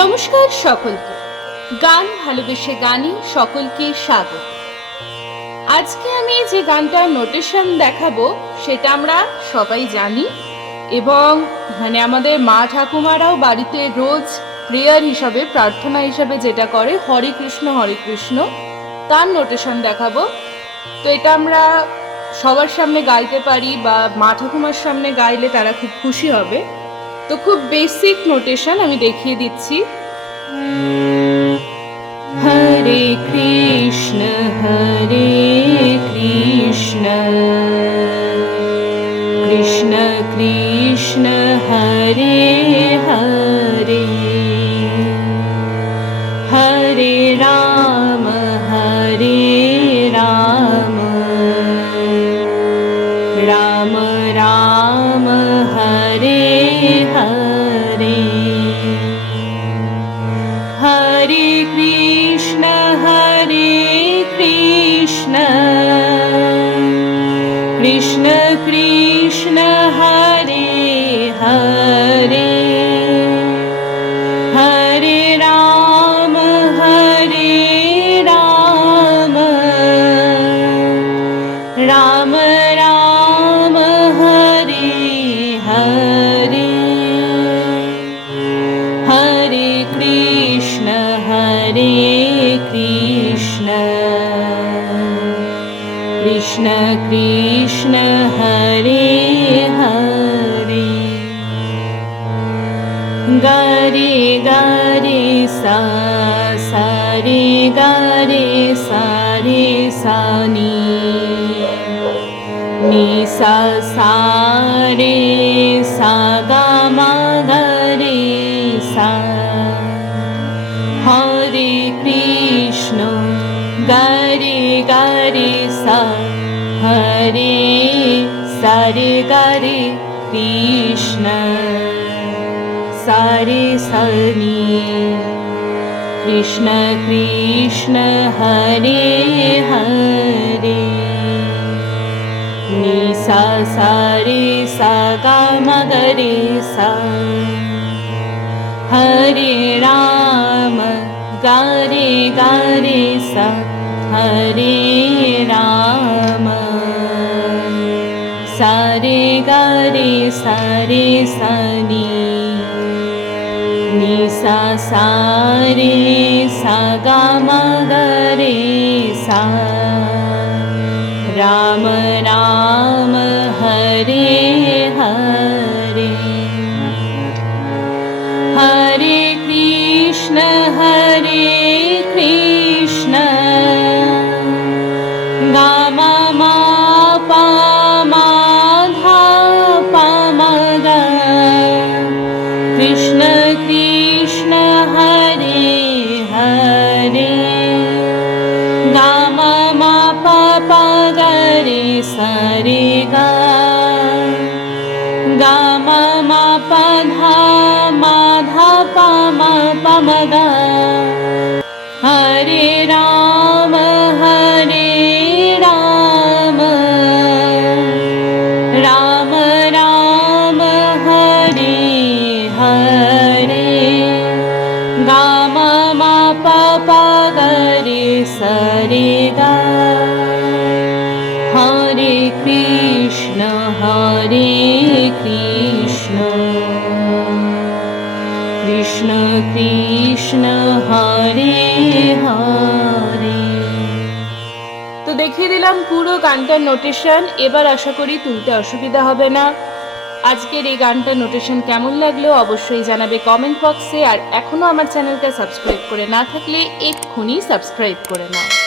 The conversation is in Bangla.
নমস্কার সকলকে। গান ভালোবেসে গানে সকলকে স্বাগত। আজকে আমি যে গানটার নোটেশন দেখাবো সেটা আমরা সবাই জানি এবং আমাদের মা ঠাকুমারাও বাড়িতে রোজ প্রেয়ার হিসাবে, প্রার্থনা হিসাবে যেটা করে হরে কৃষ্ণ তার নোটেশন দেখাবো। তো এটা আমরা সবার সামনে গাইতে পারি বা মা ঠাকুমার সামনে গাইলে তারা খুব খুশি হবে। তো খুব বেসিক নোটেশন আমি দেখিয়ে দিচ্ছি। হরে কৃষ্ণ কৃষ্ণ কৃষ্ণ হরে হরে, হরে রাম রাম রাম হরে হরে, হরে কৃষ্ণ কৃষ্ণ কৃষ্ণ হরে হরে, হরে রাম রাম রাম হরে হরে, হরে কৃষ্ণ কৃষ্ণ কৃষ্ণ হরে হরে, গারে গারে সা রে গারে সারে সানি নি সা রে সা গা মা গা রে সা, হরে কৃষ্ণ গারে গারে সা, হরে সারে গারে কৃষ্ণ সারে সানি, কৃষ্ণ কৃষ্ণ হরে হরে, নি সা রে সা গা মা গা রে সা, হরে রাম গারে গারে সা, হরে রাম সারে গারে সারে সানি, নি সা রে সা গা মা গা রে সা, রাম রাম হরে হরে, হরে কৃষ্ণ গা মা মা পা মা ধা পা মা গা, কৃষ্ণ কৃষ্ণ হরে হরে, গা মা মা পা পা গা রে সা রে গা, গা মা মা পা ধা পা মা পা মা গা, হরে রাম রাম রাম হরে হরে, গা মা মা পা পা গা রে সা রে গা, হরে কৃষ্ণ কৃষ্ণ কৃষ্ণ হরে হরে। তো দেখিয়ে দিলাম পুরো গানটার নোটেশন। এবার আশা করি তুলতে অসুবিধা হবে না। আজকের এই গানটার নোটেশন কেমন লাগলো অবশ্যই জানাবে কমেন্ট বক্সে। আর এখনো আমার চ্যানেলটা সাবস্ক্রাইব করে না থাকলে এক্ষুনি সাবস্ক্রাইব করে নাও।